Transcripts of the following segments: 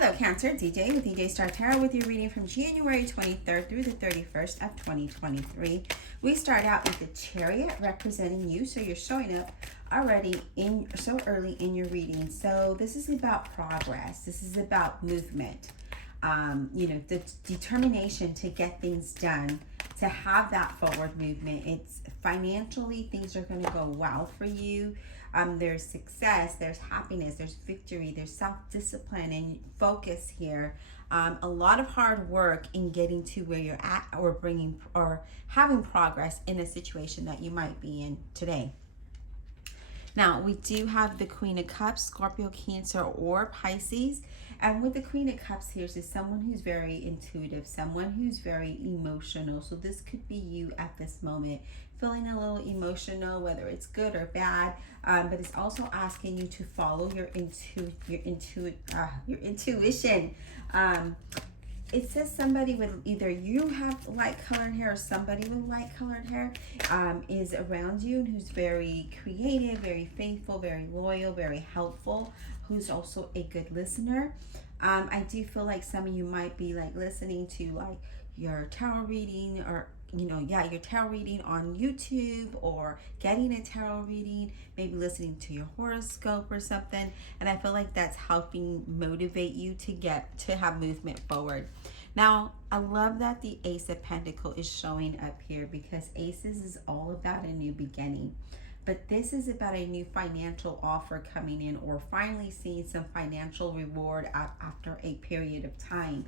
Hello Cancer, DJ with DJ Star Tarot with your reading from January 23rd through the 31st of 2023. We start out with the Chariot representing you, so you're showing up already so early in your reading. So this is about progress. This is about movement. The determination to get things done, to have that forward movement. It's financially, things are going to go well for you. There's success, there's happiness, there's victory, there's self-discipline and focus here. A lot of hard work in getting to where you're at, or having progress in a situation that you might be in today. Now, we do have the Queen of Cups, Scorpio, Cancer, or Pisces. And with the Queen of Cups here is someone who's very intuitive, someone who's very emotional. So this could be you at this moment, feeling a little emotional, whether it's good or bad. But it's also asking you to follow your intuition. It says somebody with, either you have light colored hair or somebody with light colored hair is around you, and who's very creative, very faithful, very loyal, very helpful, who's also a good listener. I do feel like some of you might be like listening to like your tarot reading, or your tarot reading on YouTube, or getting a tarot reading, maybe listening to your horoscope or something. And I feel like that's helping motivate you to have movement forward. Now, I love that the Ace of Pentacles is showing up here, because Aces is all about a new beginning. But this is about a new financial offer coming in, or finally seeing some financial reward after a period of time.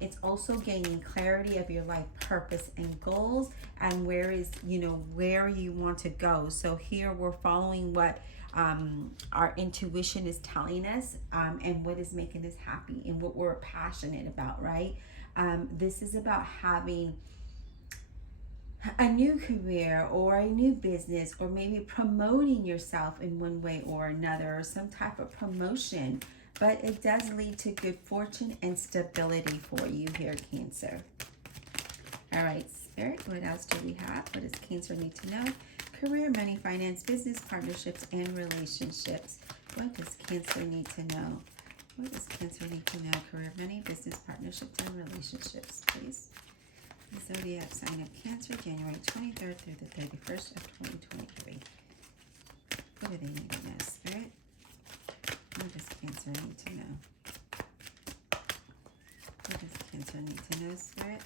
It's also gaining clarity of your life purpose and goals, and where you want to go. So here we're following what our intuition is telling us, and what is making us happy and what we're passionate about, right? This is about having a new career or a new business, or maybe promoting yourself in one way or another, or some type of promotion. But it does lead to good fortune and stability for you here, Cancer. All right, Spirit, what else do we have? What does Cancer need to know? Career, money, finance, business, partnerships, and relationships. What does Cancer need to know? What does Cancer need to know? Career, money, business, partnerships, and relationships, please. The zodiac sign of Cancer, January 23rd through the 31st of 2023. What do they need to know, Spirit? What does Cancer need to know? What does Cancer need to know, Spirit?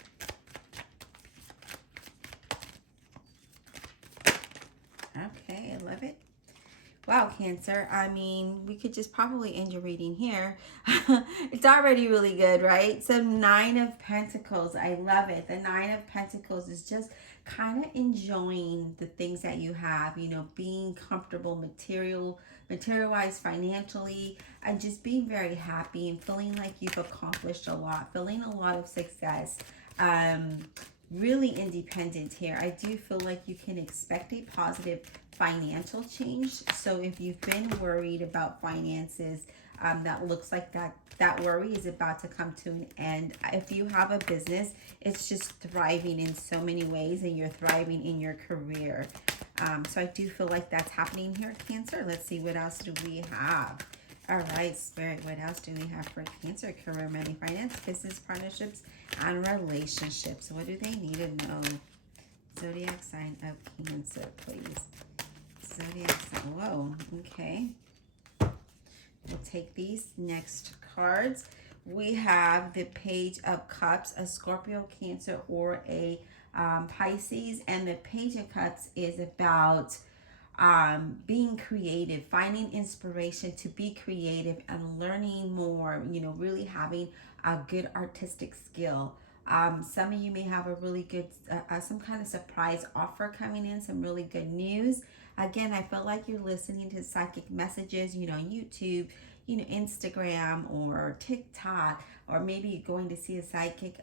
Okay, I love it. Wow, Cancer. I mean, we could just probably end your reading here. It's already really good, right? So 9 of Pentacles. I love it. The 9 of Pentacles is just kind of enjoying the things that you have, being comfortable material-wise, financially, and just being very happy and feeling like you've accomplished a lot, feeling a lot of success. Really independent here. I do feel like you can expect a positive financial change. So if you've been worried about finances, that looks like that worry is about to come to an end. If you have a business, it's just thriving in so many ways, and you're thriving in your career. So I do feel like that's happening here, Cancer. Let's see, what else do we have? All right, Spirit, what else do we have for Cancer? Career, money, finance, business, partnerships, and relationships. What do they need to know? Zodiac sign of Cancer, please. Zodiac sign. Whoa, okay. We'll take these next cards. We have the Page of Cups, a Scorpio, Cancer, or a Pisces. And the Page of Cups is about being creative, finding inspiration to be creative and learning more, really having a good artistic skill. Some of you may have a really good, some kind of surprise offer coming in, some really good news. Again, I feel like you're listening to psychic messages, YouTube, Instagram or TikTok, or maybe going to see a psychic,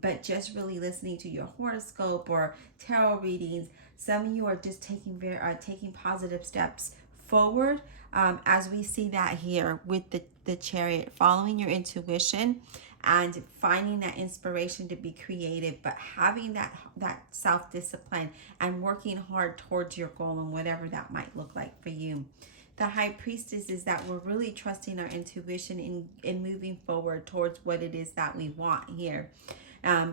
but just really listening to your horoscope or tarot readings. Some of you are just taking positive steps forward, as we see that here with the Chariot, following your intuition and finding that inspiration to be creative, but having that self-discipline and working hard towards your goal and whatever that might look like for you. the High Priestess is that we're really trusting our intuition in moving forward towards what it is that we want here.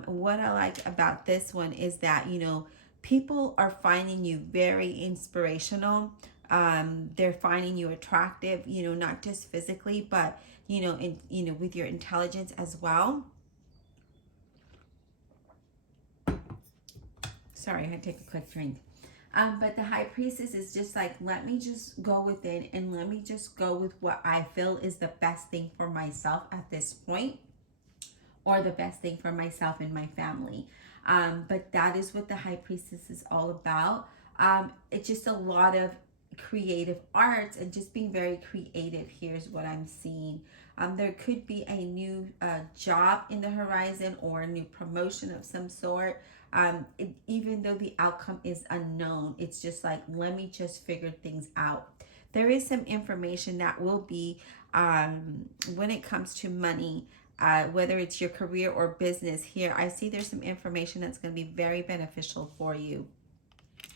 What I like about this one is that, you know, people are finding you very inspirational. They're finding you attractive, you know, not just physically, but, you know, with your intelligence as well. Sorry, I had to take a quick drink. But the High Priestess is just like, let me just go within and let me just go with what I feel is the best thing for myself at this point, or the best thing for myself and my family. But that is what the High Priestess is all about. It's just a lot of creative arts and just being very creative. Here's what I'm seeing. There could be a new job in the horizon or a new promotion of some sort. Even though the outcome is unknown, it's just like, let me just figure things out. There is some information that will be, when it comes to money, whether it's your career or business here, I see there's some information that's going to be very beneficial for you.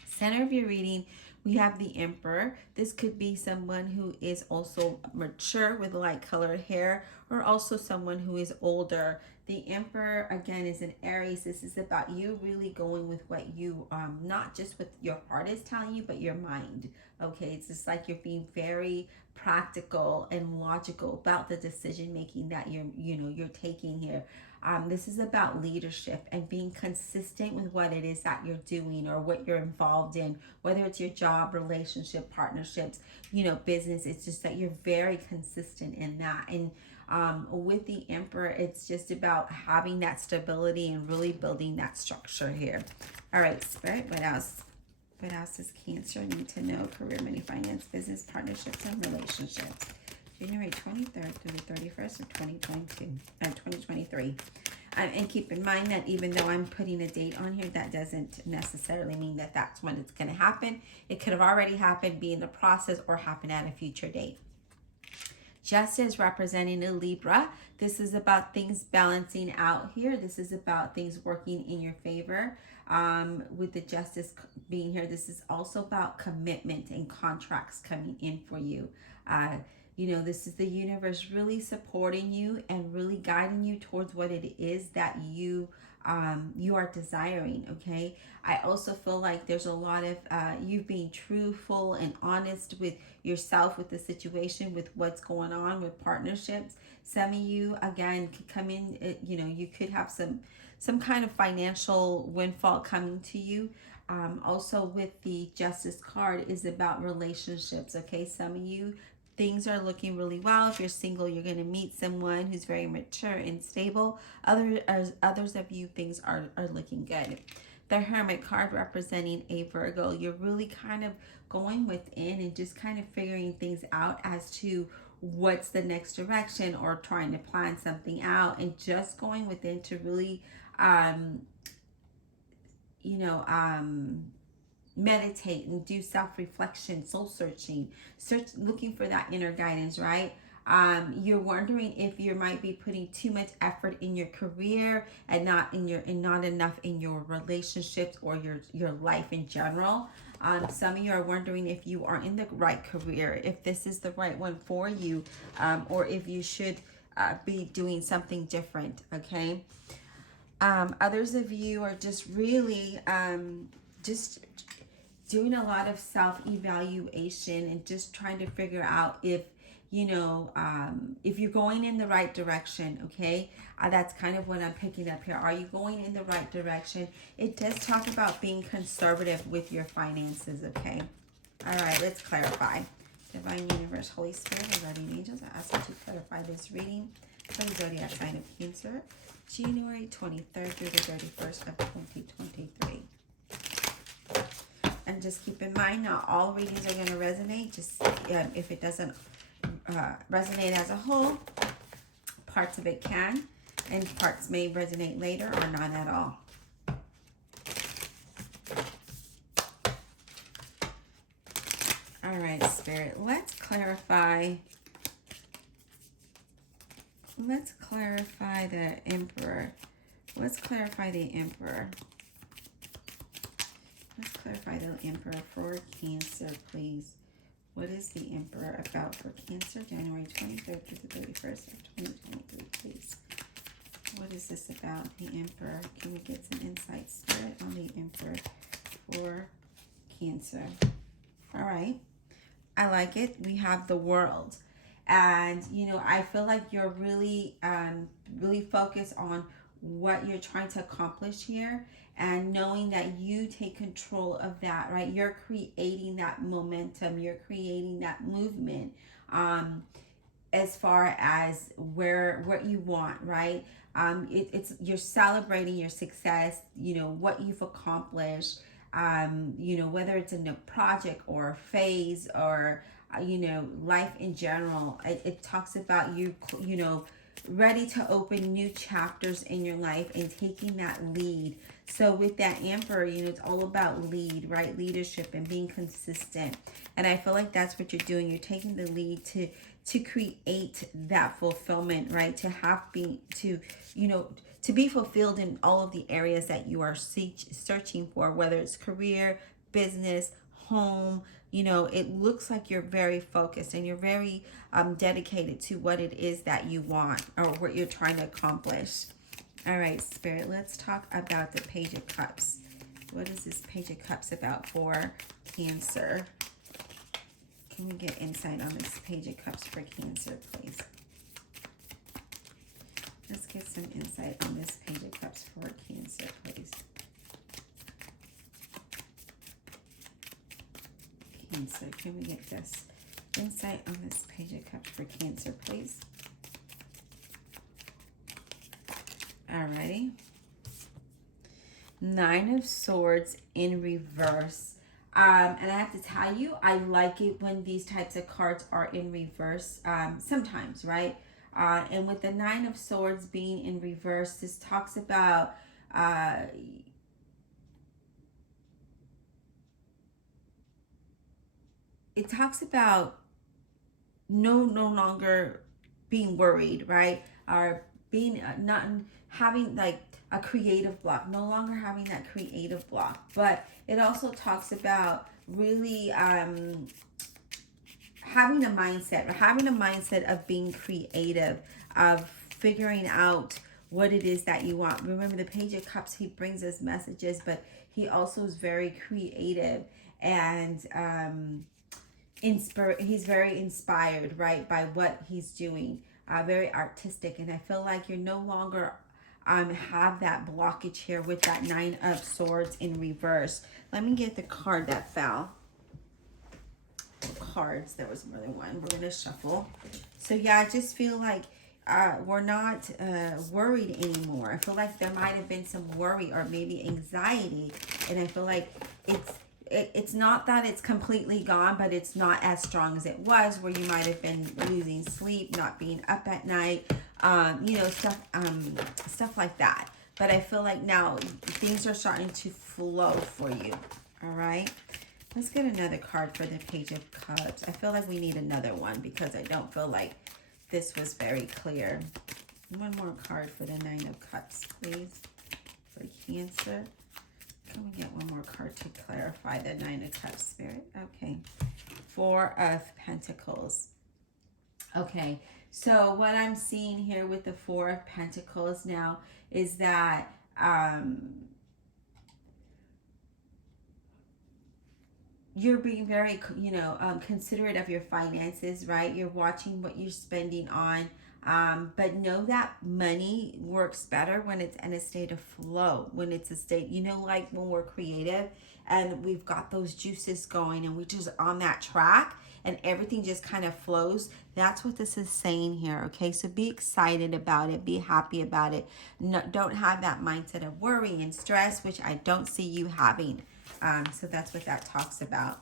Center of your reading, we have the Emperor. This could be someone who is also mature with light colored hair, or also someone who is older. The Emperor, again, is an Aries. This is about you really going with what you, not just what your heart is telling you, but your mind. Okay, it's just like you're being very practical and logical about the decision making that you're taking here. This is about leadership and being consistent with what it is that you're doing or what you're involved in, whether it's your job, relationship, partnerships, business. It's just that you're very consistent in that. And with the Emperor, it's just about having that stability and really building that structure here. All right, Spirit, what else? What else does Cancer need to know? Career, money, finance, business, partnerships, and relationships. January 23rd through the 31st of 2023. And keep in mind that even though I'm putting a date on here, that doesn't necessarily mean that that's when it's going to happen. It could have already happened, be in the process, or happen at a future date. Justice representing a Libra. This is about things balancing out here. This is about things working in your favor. With the Justice being here, this is also about commitment and contracts coming in for you. This is the universe really supporting you and really guiding you towards what it is that you are desiring. Okay, I also feel like there's a lot of you being truthful and honest with yourself, with the situation, with what's going on with partnerships. Some of you, again, could come in, you could have some kind of financial windfall coming to you. Also with the Justice card is about relationships. Okay, some of you, things are looking really well. If you're single, you're going to meet someone who's very mature and stable. Others of you, things are looking good. The Hermit card representing a Virgo. You're really kind of going within and just kind of figuring things out as to what's the next direction, or trying to plan something out, and just going within to really, meditate and do self-reflection, soul searching, looking for that inner guidance, right? You're wondering if you might be putting too much effort in your career and not enough in your relationships or your life in general. Some of you are wondering if you are in the right career, if this is the right one for you, or if you should be doing something different. Okay. Others of you are just really just doing a lot of self-evaluation and just trying to figure out if you're going in the right direction. Okay, that's kind of what I'm picking up here. Are you going in the right direction? It does talk about being conservative with your finances. Okay, all right, let's clarify. Divine Universe, Holy Spirit, and Guardian Angels, I ask you to clarify this reading for the zodiac sign of Cancer, January 23rd through the 31st of 2023. And just keep in mind, not all readings are going to resonate. Just if it doesn't resonate as a whole, parts of it can, and parts may resonate later or not at all. All right, Spirit, let's clarify the Emperor. Let's clarify the Emperor. Let's clarify the Emperor for Cancer, please. What is the Emperor about for Cancer, January 23rd through the 31st of 2023, please? What is this about, the Emperor? Can we get some insight, Spirit, on the Emperor for Cancer? All right. I like it. We have the World. And, you know, I feel like you're really, really focused on what you're trying to accomplish here, and knowing that you take control of that, right? You're creating that momentum. You're creating that movement as far as what you want, right? It's you're celebrating your success, you know, what you've accomplished, you know, whether it's in a project or a phase or, you know, life in general. It talks about you, you know, ready to open new chapters in your life and taking that lead. So with that Emperor, you know, it's all about lead, right? Leadership and being consistent. And I feel like that's what you're doing. You're taking the lead to create that fulfillment, right? To be fulfilled in all of the areas that you are searching for, whether it's career, business, home. You know, it looks like you're very focused and you're very dedicated to what it is that you want or what you're trying to accomplish. All right, Spirit, let's talk about the Page of Cups. What is this Page of Cups about for Cancer? Can we get insight on this Page of Cups for Cancer, please? Let's get some insight on this Page of Cups for Cancer, please. Cancer, can we get this insight on this Page of Cups for Cancer, please? Alrighty. Nine of Swords in reverse. And I have to tell you, I like it when these types of cards are in reverse sometimes, right? And with the Nine of Swords being in reverse, this talks about it talks about no longer being worried, right? Or being not having like a creative block, no longer having that creative block. But it also talks about really having a mindset of being creative, of figuring out what it is that you want. Remember, the Page of Cups, he brings us messages, but he also is very creative and he's very inspired, right, by what he's doing. Very artistic, and I feel like you're no longer have that blockage here with that Nine of Swords in reverse. Let me get the card that fell. Cards, there was more than one. We're gonna shuffle. So yeah, I just feel like we're not worried anymore. I feel like there might have been some worry or maybe anxiety, and I feel like it's not that it's completely gone, but it's not as strong as it was, where you might have been losing sleep, not being up at night, you know, stuff like that. But I feel like now things are starting to flow for you. All right. Let's get another card for the Page of Cups. I feel like we need another one because I don't feel like this was very clear. One more card for the Nine of Cups, please, for Cancer. Can we get one more card to clarify the Nine of Cups, Spirit? Okay. Four of Pentacles. Okay. So what I'm seeing here with the Four of Pentacles now is that you're being very, you know, considerate of your finances, right? You're watching what you're spending on. But know that money works better when it's in a state of flow, when it's a state, you know, like when we're creative and we've got those juices going and we're just on that track and everything just kind of flows. That's what this is saying here, okay? So be excited about it. Be happy about it. No, don't have that mindset of worry and stress, which I don't see you having. So that's what that talks about.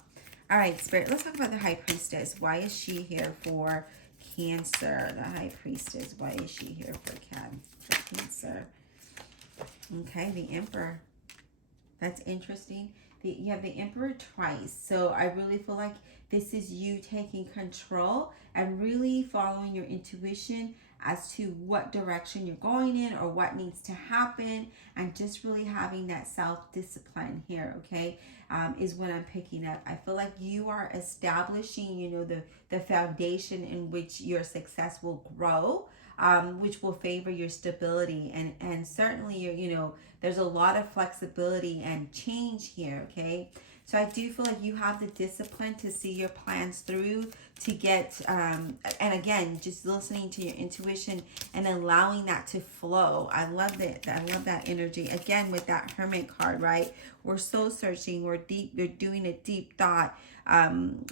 All right, Spirit, let's talk about the High Priestess. Why is she here for Cancer? The High Priestess, why is she here for Cancer? Okay, the Emperor. That's interesting. You have the Emperor twice. So I really feel like This is you taking control and really following your intuition as to what direction you're going in or what needs to happen, and just really having that self-discipline here, okay, is what I'm picking up. I feel like you are establishing, the foundation in which your success will grow, which will favor your stability, and certainly there's a lot of flexibility and change here, okay. So I do feel like you have the discipline to see your plans through, to get, and again, just listening to your intuition and allowing that to flow. I love that. I love that energy. Again, with that Hermit card, right? We're soul searching. We're doing a deep thought.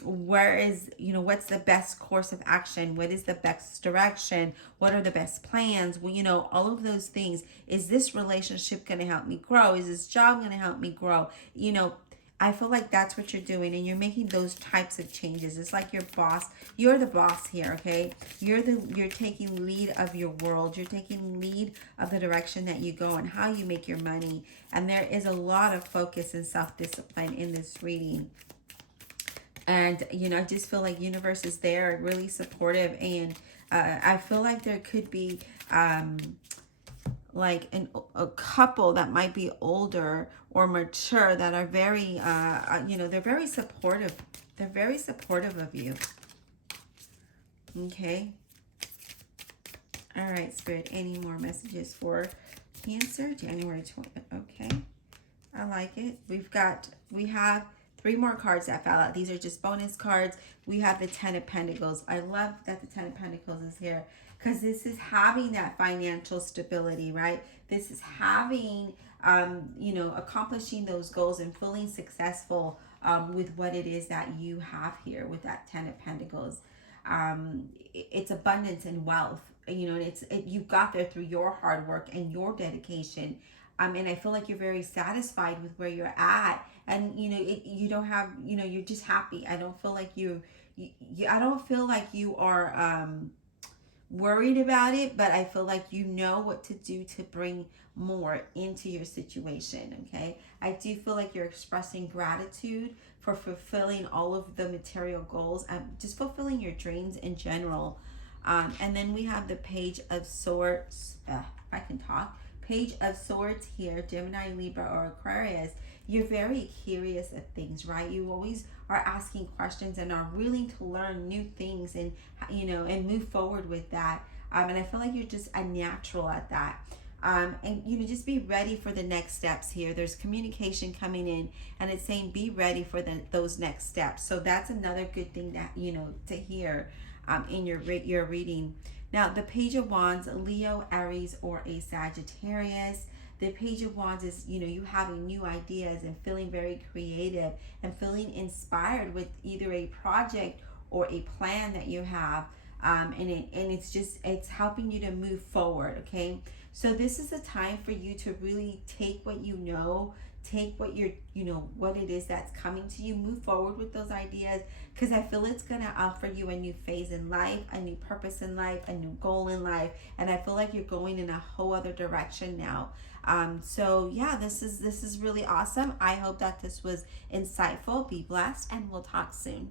Where is, what's the best course of action? What is the best direction? What are the best plans? Well, all of those things. Is this relationship going to help me grow? Is this job going to help me grow? I feel like that's what you're doing, and you're making those types of changes. It's like your boss. You're the boss here, okay? You're taking lead of your world. You're taking lead of the direction that you go and how you make your money. And there is a lot of focus and self-discipline in this reading. And, I just feel like universe is there, really supportive. And I feel like there could be like a couple that might be older or mature that are very, they're very supportive. They're very supportive of you. Okay. All right, Spirit. Any more messages for Cancer? January 20th. Okay. I like it. We have 3 more cards that fell out. These are just bonus cards. We have the 10 of Pentacles. I love that the 10 of Pentacles is here, because this is having that financial stability, right? This is having, accomplishing those goals and feeling successful with what it is that you have here with that 10 of Pentacles. It's abundance and wealth. You got there through your hard work and your dedication. And I feel like you're very satisfied with where you're at. And, you don't have, you're just happy. I don't feel like I don't feel like you are worried about it, but I feel like you know what to do to bring more into your situation, okay? I do feel like you're expressing gratitude for fulfilling all of the material goals and just fulfilling your dreams in general. And then we have the Page of Swords. If I can talk. Page of Swords here, Gemini, Libra, or Aquarius. You're very curious of things, right? You always are asking questions and are willing to learn new things and, and move forward with that. And I feel like you're just a natural at that. And, just be ready for the next steps here. There's communication coming in, and it's saying be ready for those next steps. So that's another good thing that, to hear in your reading. Now, the Page of Wands, Leo, Aries, or a Sagittarius. The Page of Wands is, you having new ideas and feeling very creative and feeling inspired with either a project or a plan that you have. And it's helping you to move forward, okay? So this is a time for you to really take what take what what it is that's coming to you, move forward with those ideas, because I feel it's going to offer you a new phase in life, a new purpose in life, a new goal in life, and I feel like you're going in a whole other direction now. So yeah, this is really awesome. I hope that this was insightful. Be blessed, and we'll talk soon.